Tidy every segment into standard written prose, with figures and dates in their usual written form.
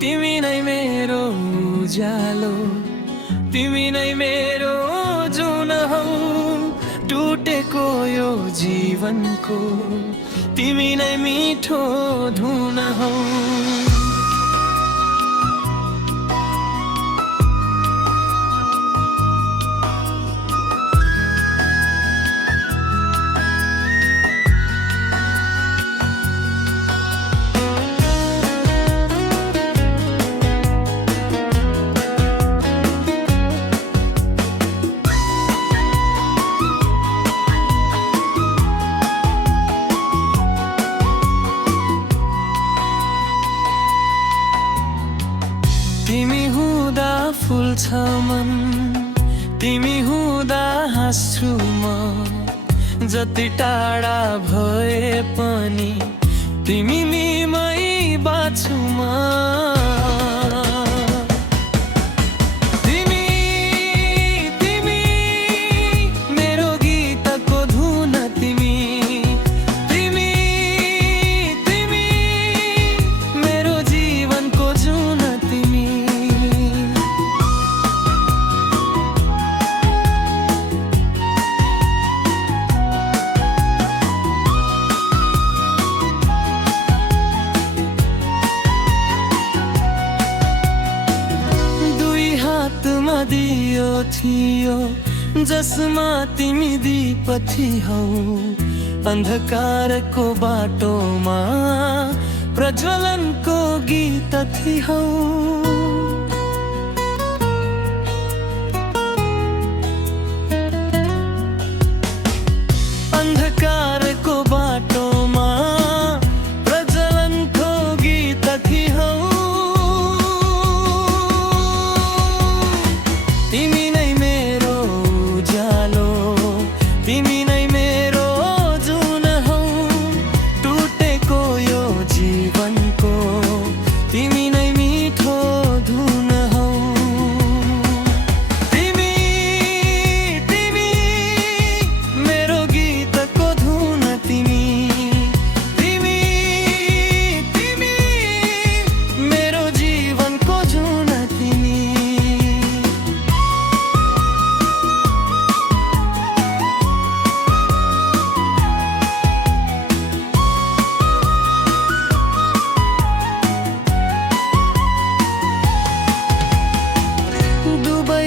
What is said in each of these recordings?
तिमी नै मेरो उज्यालो, तिमी नै मेरो जुन हौ। टुटेको यो जीवनको तिमी नै मिठो धुन हौ। तिमी हुँदा फुल्छ मन, तिमी हुँदा हाँस्छु म। जति टाढा भए पनि तिमी निमै बाँच्छु म। तिमी तिमी मेरो गीतको धुन, तिमी तिमी तिमी मेरो जीवनको जुन, तिमी दियो थियो जसमा तिमी दीप थियौ। अन्धकारको बाटोमा प्रज्वलनको गीत थियौ। अन्धकारको बाटोमा प्रज्वलनको गीत थियौ। तिमी नै मेरो उज्यालो, तिमी नै मेरो जुन हौ। टुटेको यो जीवनको तिमी नै मिठो धुन हौ। तिमी तिमी मेरो गीतको धुन, तिमी तिमी तिमी मेरो जीवनको जुन, तिमी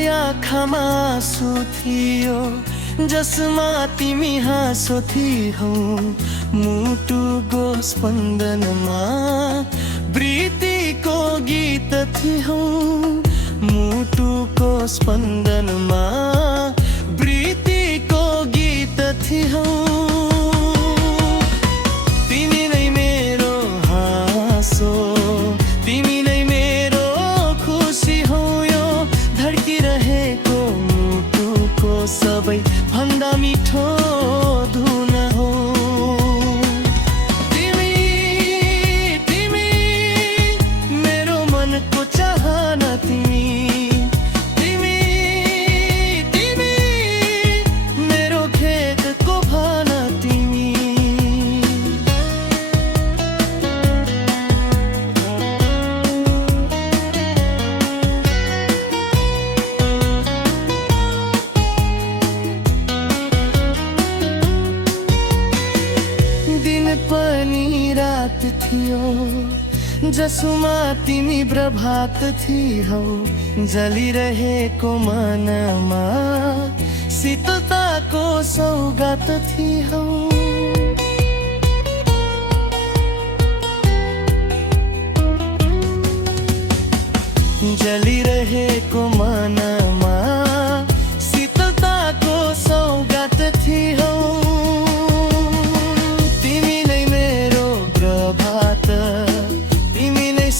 आँखामा आँसु थियो जसमा तिमी हाँसो थियौ। मुटुको स्पन्दनमा प्रीतिको गीत थियौ। मुटुको स्पन्दनमा प्रीतिको गीत थियौ। तिमी नै मेरो हाँसो, तिमी नै मेरो खुसी हौ। यो धड्किरहेको मुटुको सबै भन्दा मिठो धुन हो। तिमी तिमी मेरो मनको चाहना, तिमी तिमी तिमी मेरो खेतको भाना, तिमी पनि रात थियो जसमा तिमी प्रभात थियौ। जलिरहेको मनमा शीतलताको सौगात थियौ। जलिरहेको मनमा शीतलताको सौगात थियौ।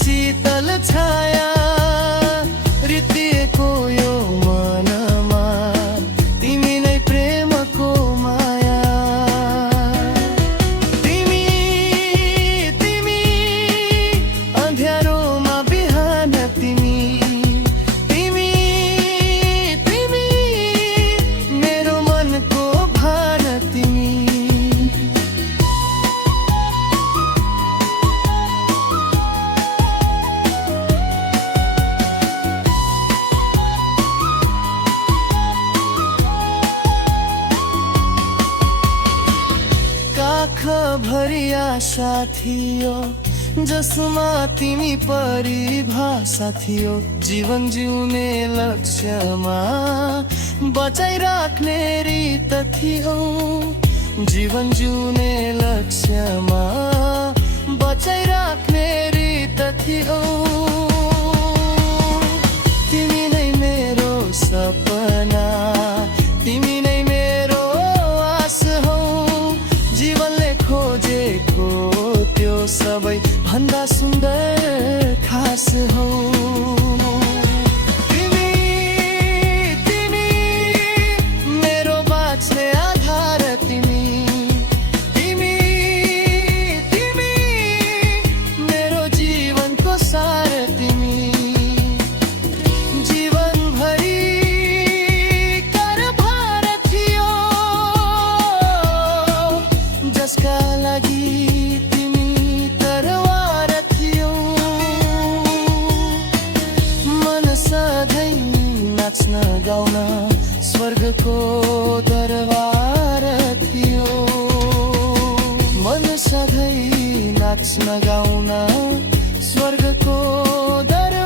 शीतल छाया रितिएको यो मनमा तिमी नै प्रेमको माया। आशा थियो, जसमा तिमी परिभाषा थियो। जीवन जिउने लक्ष्यमा बचाइराख्ने रीत थियो। जीवन जिउने लक्ष्यमा बचाइराख्ने रीत थियो। तिमी नै मेरो सपना, तिमी नै मेरो आस हौ। जीवनले खोजेको त्यो सबै भन्दा सुन्दर खास हौ। तिमी तिमी मेरो बाँच्ने आधार, तिमी तिमी तिमी मेरो जीवनको सार, तिमी जीवनभरि कारभार थियो, जसका लागि तिमी तरवार थियो। मन सधैँ नाच्न गाउन स्वर्गको दरबार थियो। मन सधैँ नाच्न गाउन स्वर्गको दरबार